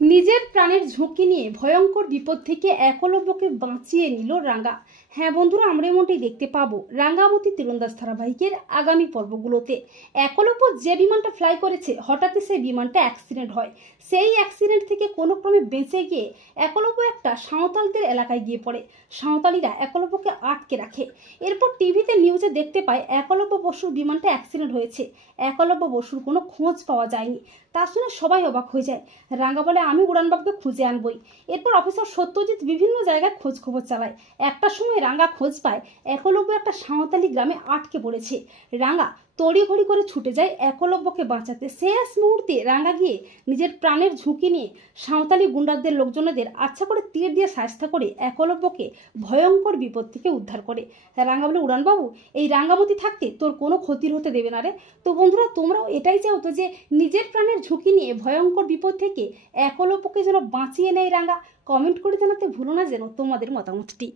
নিজের প্রাণের ঝুঁকি নিয়ে ভয়ঙ্কর বিপদ থেকে একলব্যকে বাঁচিয়ে নিল রাঙ্গা। হ্যাঁ বন্ধুরা, আমরা এমনটাই দেখতে পাবো রাঙ্গামতি তীরন্দাজ ধারাবাহিকের আগামী পর্বগুলোতে। একলব্য যে বিমানটা ফ্লাই করেছে, হঠাৎই সেই বিমানটা অ্যাক্সিডেন্ট হয়। সেই অ্যাক্সিডেন্ট থেকে কোনো ক্রমে বেঁচে গিয়ে একলব্য একটা সাঁওতালদের এলাকায় গিয়ে পড়ে। সাঁওতালিরা একলব্যকে আটকে রাখে। এরপর টিভিতে নিউজে দেখতে পায় একলব্য বসুর বিমানটা অ্যাক্সিডেন্ট হয়েছে। একলব্য বসুর কোনো খোঁজ পাওয়া যায়নি। তা শুনে সবাই অবাক হয়ে যায়। রাঙ্গা বলে, আমি উড়ানবাবুকে খুঁজে আনবই। এরপর অফিসার সত্যজিৎ বিভিন্ন জায়গায় খোঁজ খবর চালায়। একটা সময় রাঙ্গা খোঁজ পায় একলব্য একটা সাঁওতালি গ্রামে আটকে পড়েছে। রাঙ্গা তড়িঘড়ি করে ছুটে যায় একলব্যকে বাঁচাতে। শেষ মুহূর্তে রাঙ্গা গিয়ে নিজের প্রাণের ঝুঁকি নিয়ে সাঁওতালি গুন্ডাদের লোকজনদের আচ্ছা করে তীর দিয়ে সাহায্য করে একলব্যকে ভয়ঙ্কর বিপদ থেকে উদ্ধার করে। রাঙ্গা বলে, উড়ানবাবু এই রাঙ্গামতি থাকতে তোর কোনো ক্ষতির হতে দেবে না রে। তো বন্ধুরা, তোমরাও এটাই চাও তো যে নিজের প্রাণের ঝুঁকি নিয়ে ভয়ঙ্কর বিপদ থেকে একলব্যকে যেন বাঁচিয়ে নেয় রাঙ্গা? কমেন্ট করে জানাতে ভুলো না যেন তোমাদের মতামতটি।